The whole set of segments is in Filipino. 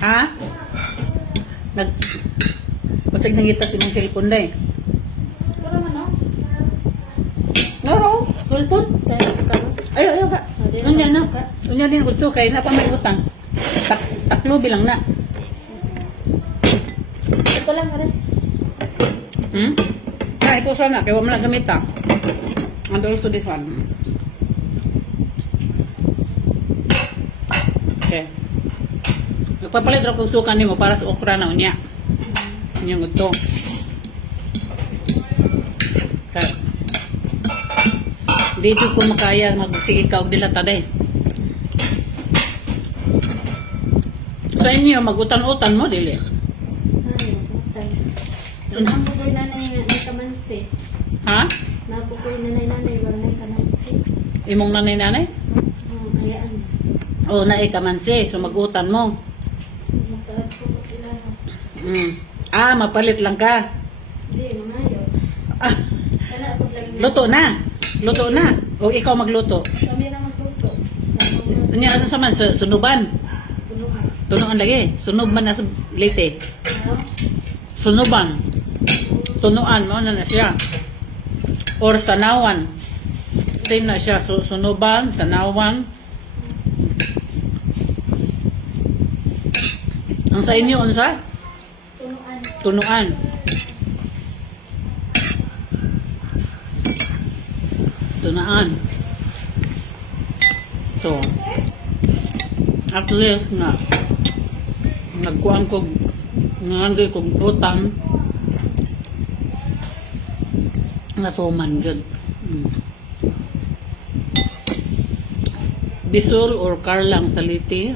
Ha? Basag nangita si mong cellphone day. Pero ano? No, cellphone. Kaya suka mo? Ayaw ka. Hindi na Nandiyan na. suka. Nandiyan din ko kay na pa may utang. Taklo bilang na. Ito lang rin. Ay, po sana. Kaya wala gamit ha. And also this one. Okay. Nagpapalit ako kong suka nimo para sa okra na unya. Yung ito. Okay. Dito ko makaya magsige ka og dilata day. Sa inyo magutan-utan mo dili. Sayang, utay. Napukoy nanay ng kamansi. Ha? Napukoy nanay wala na kamansi. Imong nanay-nanay? Hayaan. O naay kamansi, so magutan mo. Makaad ko sila. Mapalit lang ka. Hindi, mamayo. Ah, Kaya ako lang. luto na. Luto na. O ikaw magluto. Kami lang magluto. Sa mga Anya ano sa man sunuban. punuhan. Tunuan lagi. Sunub man na sa lite. Ano? Sunuban. Tunuan mo na siya. Or sanawan. Same na siya. Sunuban, sanawan. Ang sa inyo unsa? Punuhan. Tunuan. Tunaan. So, at least na nagkuhan ko nangandoy kong utang natuman good. Bisul or karlang saliti,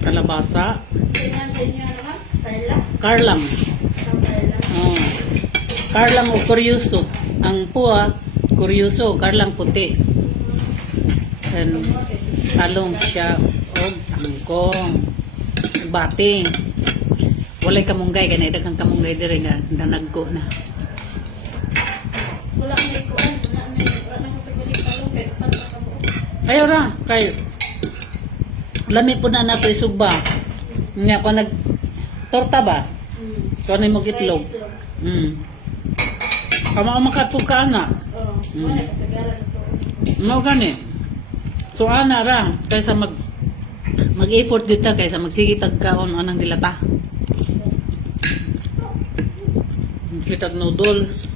kalabasa, Tingnan sa inyo naman. Perla. karlang. Ang perla. Oh. Karlang o kuryoso. Ang puwa, kuryoso. Karlang puti. And talong siya o tangkong. Bati. Walay kamunggay. Ganay daghang kamunggay dire nga. Nanagko na. Wala may kuan. Wala may sa gulit talong. Kaya tapos na mo. Ayaw ra. Kay lami po na na presugba. Nga ko nag torta ba? Kung ano mo itlog. Kama makatog ka ana. Oo. Wala kasagaran ito. No gani. So ana ra kaysa mag-effort kita kaysa magsige tagkaon anang dilata. Kitag noodles.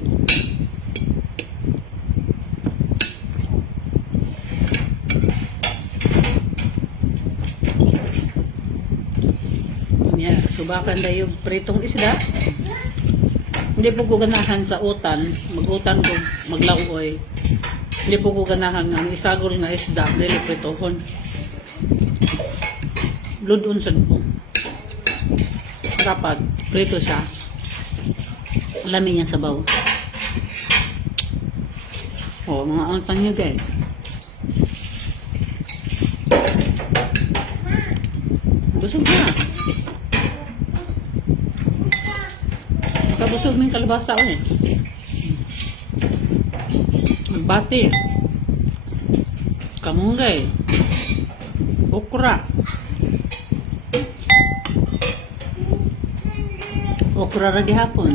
Yeah, subakan dayo pritong isda. Hindi po ko ganahan sa utan, mag-utan ko, maglawoy. Hindi po ko ganahan nga, ang isagol nga isda, dili pritohon. Ludon sa po. Kapag prito siya, lamin yan sa baw. O, mga antan nyo guys. Busog na. Kabusog ng kalabasa ko eh. Magbati. Kamunggay. Okra. Okra ra gihapon.